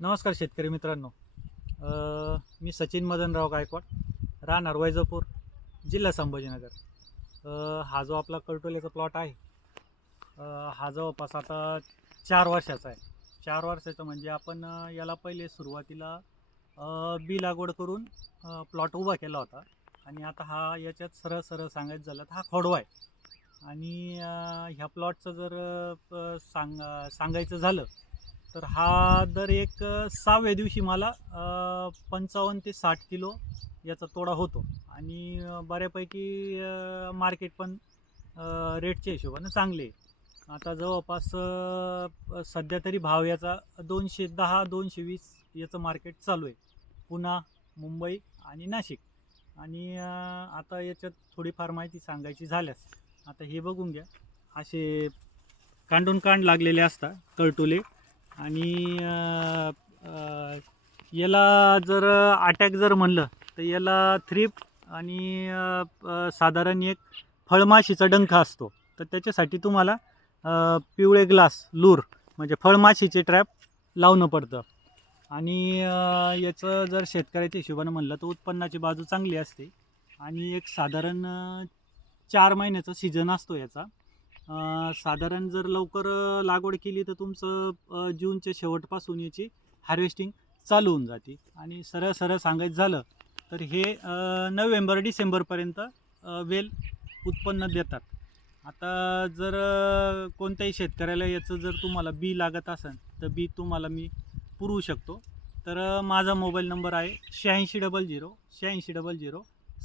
नमस्कार शेतकरी मित्रांनो. मी सचिन मदनराव गायकवाड, राहणार वैजापूर, जिल्हा संभाजीनगर. हा जो आपला करटोलीचा प्लॉट आहे, हा जवळपास आता 4 वर्षाचा आहे. 4 वर्षाचा म्हणजे आपण याला पहिले सुरुवातीला बी लागवड करून प्लॉट उभा केला होता. आणि आता हा याच्यात सरळ सरळ सांगायचं झालं तर हा खोडवा आहे. आणि ह्या प्लॉटचं जर सांगायचं झालं तर हा दर एक 6व्या दिवशी मला 55 ते 60 किलो याचा तोडा होतो. आणि बऱ्यापैकी मार्केट पण रेटच्या हिशोबानं चांगले आहे. आता जवळपास सध्या तरी भाव याचा 210-220 याचं मार्केट चालू आहे, पुणे, मुंबई आणि नाशिक. आणि आता याच्यात थोडीफार माहिती सांगायची झाल्यास, आता हे बघून घ्या. असे कांडून कांड लागलेले असतात करटोले. आणि याला जर अटॅक जर म्हणलं तर याला थ्रिप्स आणि साधारण एक फळमाशीचा डंख असतो. तर त्याच्यासाठी तुम्हाला पिवळे ग्लास लूर म्हणजे फळमाशीचे ट्रॅप लावणं पडतं. आणि याचं जर शेतकऱ्याच्या हिशोबानं म्हणलं तर उत्पन्नाची बाजू चांगली असते. आणि एक साधारण 4 महिन्याचा सीझन असतो याचा. साधारण जर लवकर लागवड केली तर तुमचं जूनच्या शेवटपासून याची हार्वेस्टिंग चालू होऊन जाते. आणि सरळ सरळ सांगायचं झालं तर हे नोव्हेंबर-डिसेंबरपर्यंत वेल उत्पन्न देतात. आता जर कोणत्याही शेतकऱ्याला याचं जर तुम्हाला बी लागत असेल तर बी तुम्हाला मी पुरवू शकतो. तर माझा मोबाईल नंबर आहे 8600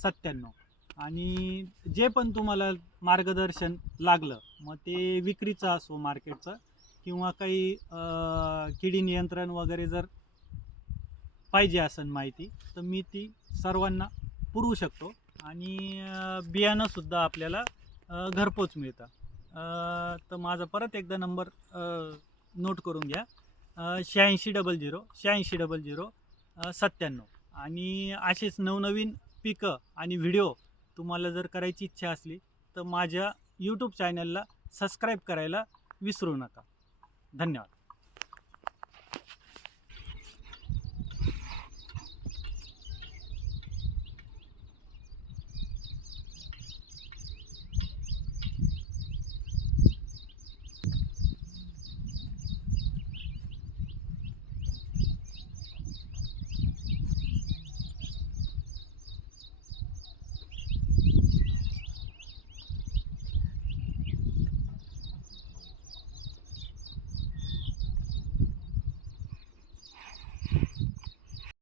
आणि जे पण तुम्हाला मार्गदर्शन लागलं, मग ते विक्रीचं असो मार्केटचं, किंवा काही किडी नियंत्रण वगैरे जर पाहिजे असेल माहिती, तर मी ती सर्वांना पुरवू शकतो. आणि बियाणंसुद्धा आपल्याला घरपोच मिळतं. तर माझा परत एकदा नंबर नोट करून घ्या, 8600 आणि असेच नवनवीन पिकं आणि व्हिडिओ तुम्हाला जर करायची इच्छा असली तर माझ्या यूट्यूब चॅनलला सबस्क्राईब करायला विसरू नका. धन्यवाद.